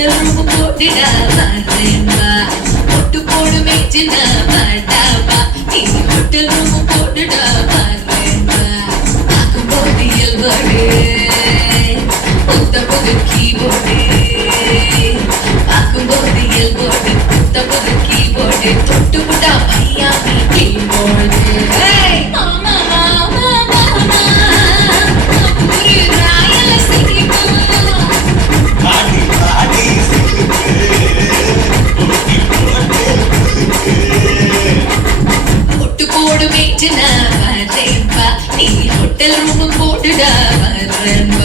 hotel room போட்டுடா வரேன்பா ஒட்டு போடுமே சின்ன பாட்டாபா நீ hotel room போட்டுடா வரேன்பா ஆக்கும்போது எல்போடு புத்தபுது கீபோர்டு ஆக்கும்போது எல்போடு புத்தபுது கீபோர்டு தொட்டு புட்டா பையாமி கீபோர்டு hotel room போட்டுடா வரேன்பா